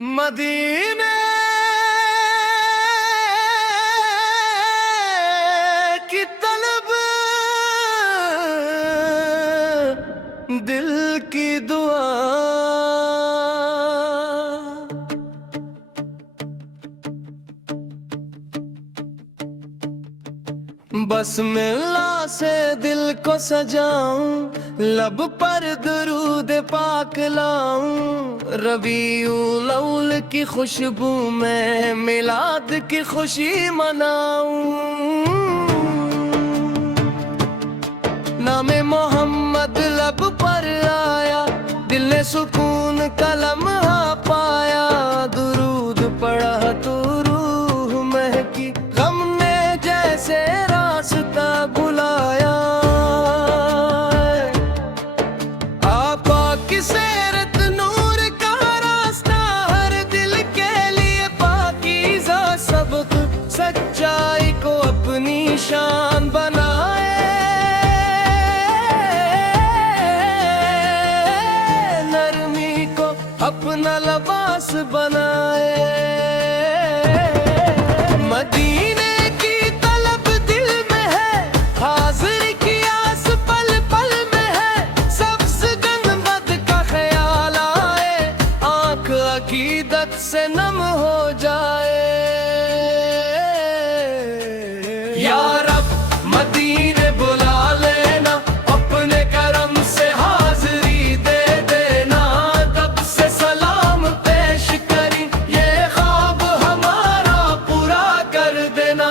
मदीने की तलब दिल की दुआ बस मिलना से दिल को सजाऊं, लब पर दरूद पाक लाऊं। रबीउल अव्वल की खुशबू में मिलाद की खुशी मनाऊं। नामे मोहम्मद लब पर आया, दिल ने सुकून का लम्हा पाया। दुरूद पढ़ा तो रूह महकी, गम ने जैसे रास्ता बुलाया। आपा की सेरत नूर का रास्ता, हर दिल के लिए पाकीज़ा सबक। सच्चाई को अपनी शान बनाए, नरमी को अपना लबास बनाए। मदीने की तलब दिल में है, हाजिर की आस पल पल में है। सब्ज़ गंबद का ख्याल आए, आँख अकीदत से नम हो जाए। या रब मदीने बुला लेना, अपने करम से हाजिरी दे देना। तब से सलाम पेश करी, ये ख्वाब हमारा पूरा कर देना।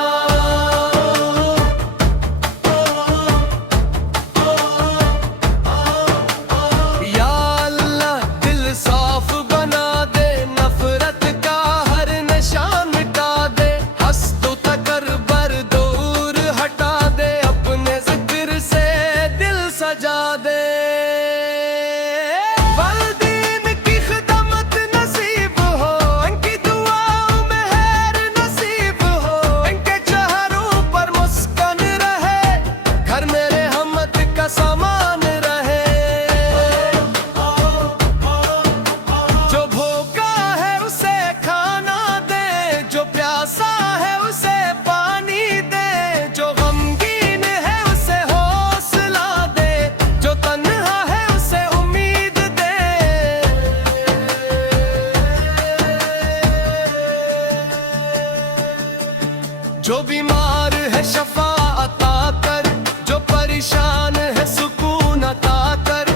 या अल्लाह दिल साफ बना दे, नफरत का हर निशान मिटा दे। हस्द तकबर दूर हटा दे, अपने जिक्र से दिल सजा दे। बलदीन की खिदमत नसीब हो, इनकी दुआओं में हैर नसीब हो। इनके चेहरों पर मुस्कान रहे, घर मेरे हमद का सामान रहे। जो भूखा है उसे खाना दे, जो प्यासा है उसे पानी दे। जो गमगीन है उसे हौसला दे, जो तन्हा है उसे उम्मीद दे। जो बीमार है शफा अता कर, जो परेशान है सुकून अता कर।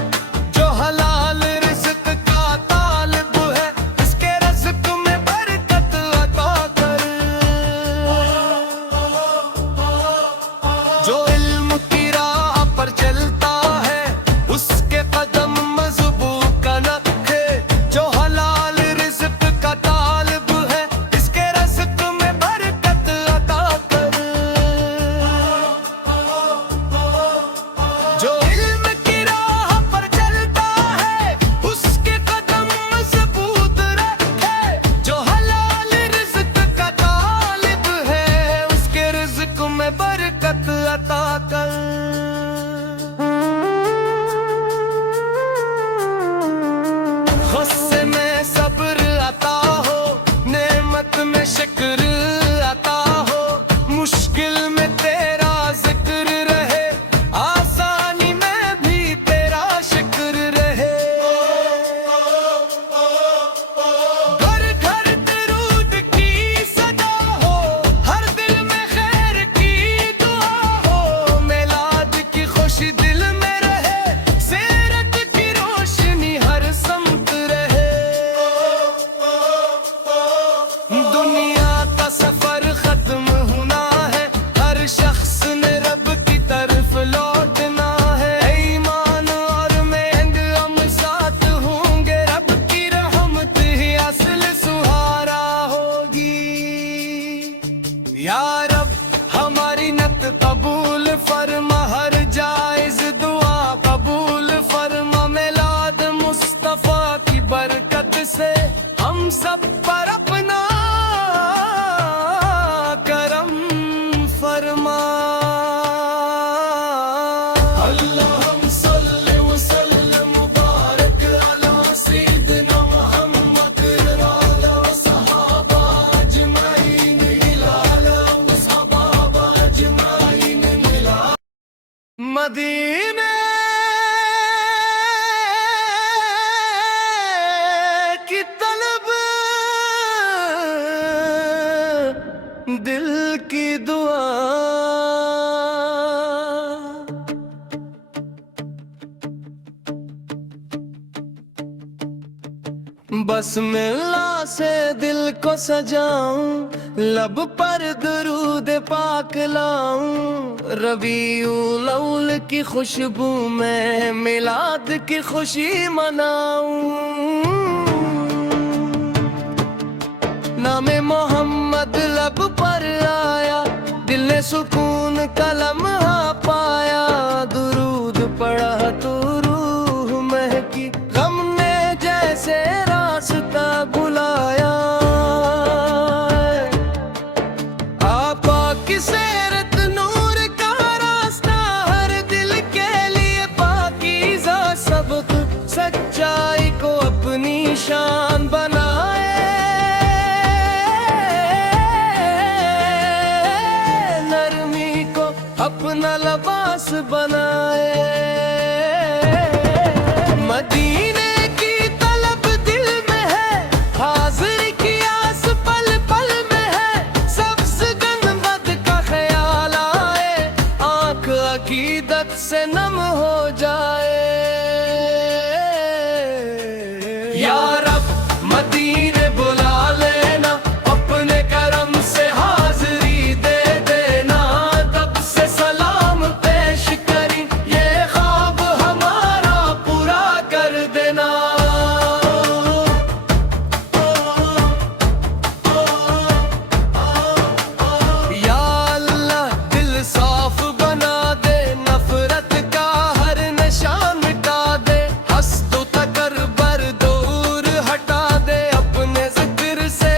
जो हलाल रिज़्क का तालिब है, इसके रिज़्क में बरकत अता कर। जो इल्म की राह पर चलता है, उसके कदम मज़बूत का रखे। जो हलाल रिज़्क का तालिब है, इसके रिज़्क में बरकत अता कर। जो इल्म की राह पर चलता है, उसके कदम मज़बूत रखे। जो हलाल रिज़्क का तालिब है, उसके रिज़्क में बरकत अता कर। गुस्से में सब्र अता हो, नेमत में शुक्र अता हो। मुश्किल में तेरा जिक्र रहे, आसानी में भी तेरा शुक्र रहे। घर घर दरूद की सदा हो, हर दिल में खैर की दुआ हो। मिलाद की खुशी दिल में रहे, सीरत की रोशनी हर समत रहे। दुनिया का सफर खत्म होना है, हर शख्स ने रब की तरफ लौटना है। ईमान और मेहनत हम साथ होंगे, रब की रहमत ही असल सुहारा होगी। या रब हमारी नत कबूल फरमा, हर जायज दुआ कबूल फरमा। मिलाद मुस्तफा की बरकत से हम सब पर अपना करम फरमा। अल्लाहुम्मा सल्लि व सल्लिम मुबारक अला सय्यिदिना मुहम्मद। मदीने की तलब दिल की दुआ, बस मिलना से दिल को सजाऊं, लब पर दरूद पाक लाऊं। रबीउल अव्वल की खुशबू में मिलाद की खुशी मनाऊं। नामे मोहम्मद लब पर आया, दिल ने सुकून का लम्हा पाया। दुरूद पढ़ा तो रूह महकी, गम ने जैसे रास्ता बुलाया। आपा की सेरत नूर का रास्ता, हर दिल के लिए पाकीज़ा सबक। सच्चाई को अपनी शान बनाए, नरमी को अपना लिबास बनाए। मदीने की तलब दिल में है, हाजिर की आस पल पल में है। सब्ज़ गंबद का ख्याल आए, आँख अकीदत से नम हो जाए। या रब मदीने बुला लेना, अपने करम से हाजिरी दे देना। तब से सलाम पेश करी, ये ख्वाब हमारा पूरा कर देना। या अल्लाह दिल साफ बना दे, नफरत का हर निशान मिटा दे। हस्द तकबर दूर हटा दे, अपने जिक्र से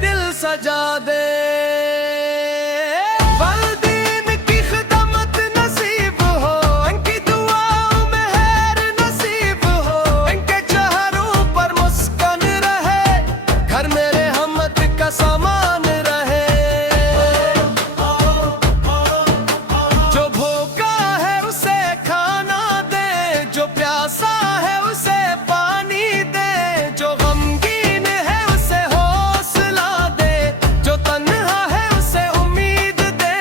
दिल सजा दे। वालिदैन की खिदमत नसीब हो, इनकी दुआओं में खैर नसीब हो। इनके चेहरों पर मुस्कान रहे, घर में रहमत का सामान रहे। जो भूखा है उसे खाना दे, जो प्यासा है उसे पानी दे। जो गमगीन है उसे हौसला दे, जो तन्हा है उसे उम्मीद दे।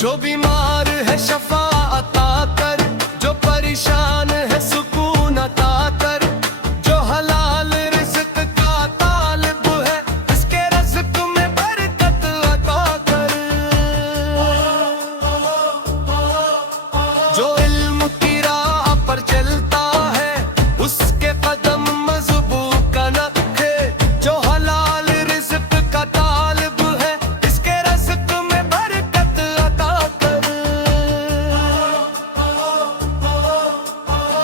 जो बीमार है शफा अता कर, जो परेशान है सुकून अता कर। जो हलाल रिज़्क़ का तालिब है, इसके रिज़्क़ में बरकत अता कर। जो इल्म की राह पर चलता है, उसके कदम मज़बूत न रखे। जो हलाल रिज़्क़ का तालिब है, इसके रिज़्क़ में बरकत अता कर।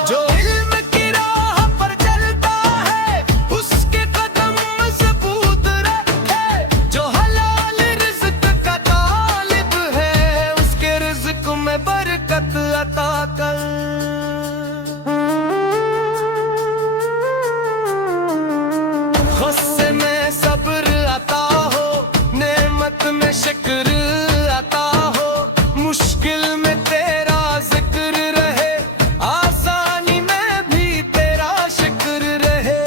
जो इल्म की राह पर चलता है, उसके कदम मज़बूत रखे। जो हलाल रिज़्क़ का तालिब है, उसके रिज़्क़ में बरकत अता कर। गुस्से में सब्र अता हो, नेमत में शुक्र अता हो। मुश्किल में तेरा जिक्र रहे, आसानी में भी तेरा शुक्र रहे।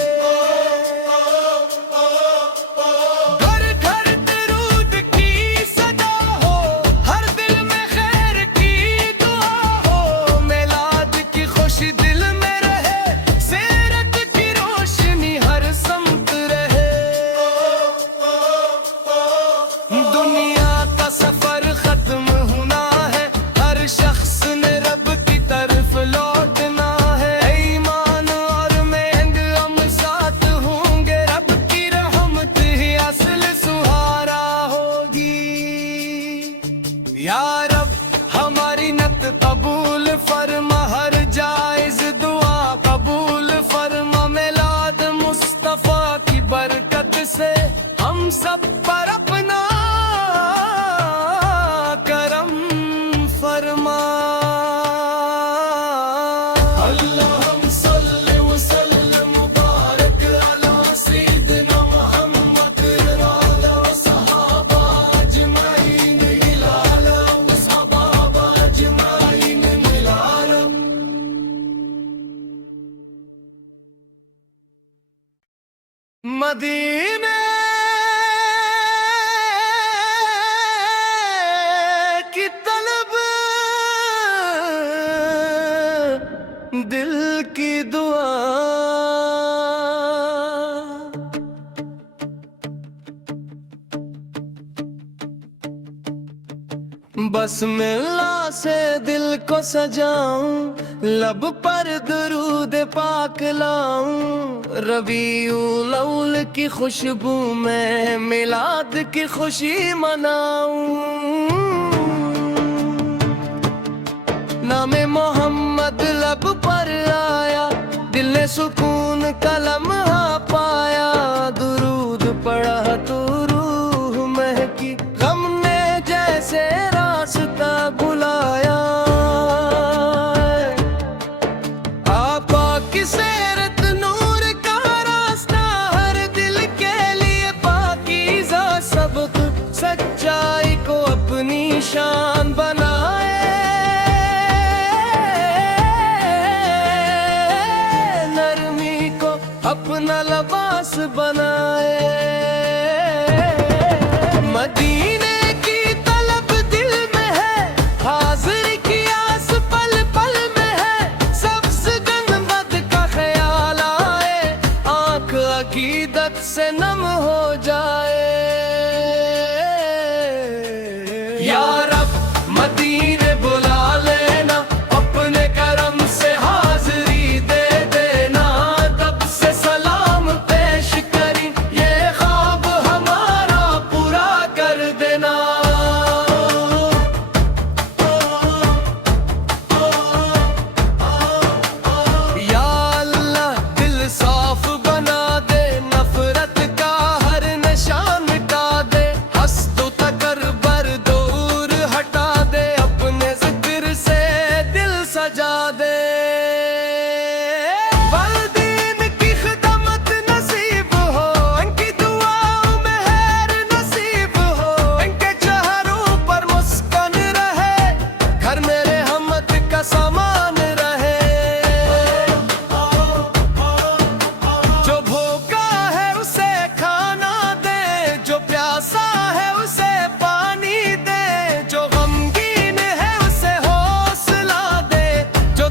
घर घर दरूद की सदा हो, हर दिल में खैर की दुआ हो। मिलाद की खुशी दिल में रहे, सीरत की रोशनी हर समत रहे। दुनिया का सफर खत्म होना है, हर शख्स ने रब की तरफ लौटना है। ईमान और मेहनत हम साथ होंगे, रब की रहमत ही असल सुहारा होगी। या रब हमारी नत कबूल फरमा, हर जायज दुआ कबूल फरमा। मिलाद मुस्तफा की बरकत से हम सब पर अपना करम फरमा। अल्लाहुम्मा सल्लि व सल्लिम मुबारक अला सय्यिदिना मुहम्मद। मदीने की तलब दिल की दुआ, बस मिलना से दिल को सजाऊं, लब पर दुरूद पाक लाऊं। रबीउल अव्वल की खुशबू में मिलाद की खुशी मनाऊं। नामे मोहम्मद लब पर आया, दिल ने सुकून का लम्हा पाया। दुरूद पढ़ा तो रूह महकी, गम ने जैसे रास्ता बुलाया। आपा की सेरत नूर का रास्ता, हर दिल के लिए पाकीज़ा सबक। सच्चाई को अपनी शान बनाए, नरमी को अपना लिबास बनाए। मदीने की तलब दिल में है, हाजिर की आस पल पल में है। सब्ज़ गुंबद का ख्याल आए, आँख अकीदत से नम हो जाए। या रब मदीने बुला लेना, अपने करम से हाजिरी दे देना। तब से सलाम पेश करी, ये ख्वाब हमारा पूरा कर देना। या अल्लाह दिल साफ बना दे, नफरत का हर निशान मिटा दे। हस्द तकबर दूर हटा दे, अपने जिक्र से दिल सजा दे। वालिदैन की खिदमत नसीब हो, इनकी दुआओं में खैर नसीब हो। इनके चेहरों पर मुस्कान रहे, घर में रहमत का सामान रहे। जो भूखा है उसे खाना दे, जो प्यासा है उसे पानी दे। जो गमगीन है उसे हौसला दे, जो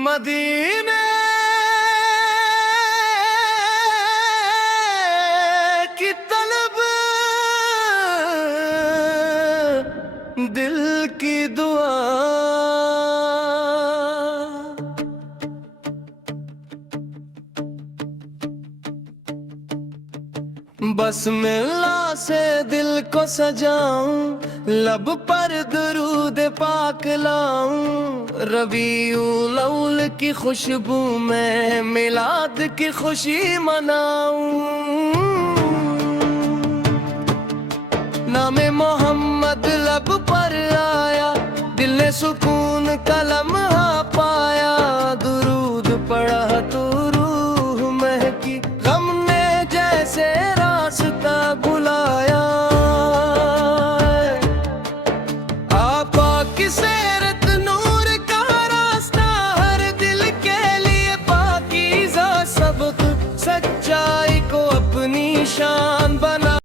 मदीने की तलब दिल की दुआ, बस मिलना से दिल को सजाऊं, लब पर दरूद पाक लाऊं। रबीउल अव्वल की खुशबू में मिलाद की खुशी मनाऊं। नामे मोहम्मद लब पर आया, दिल ने सुकून का लम्हा पाया। दुरूद पढ़ा तो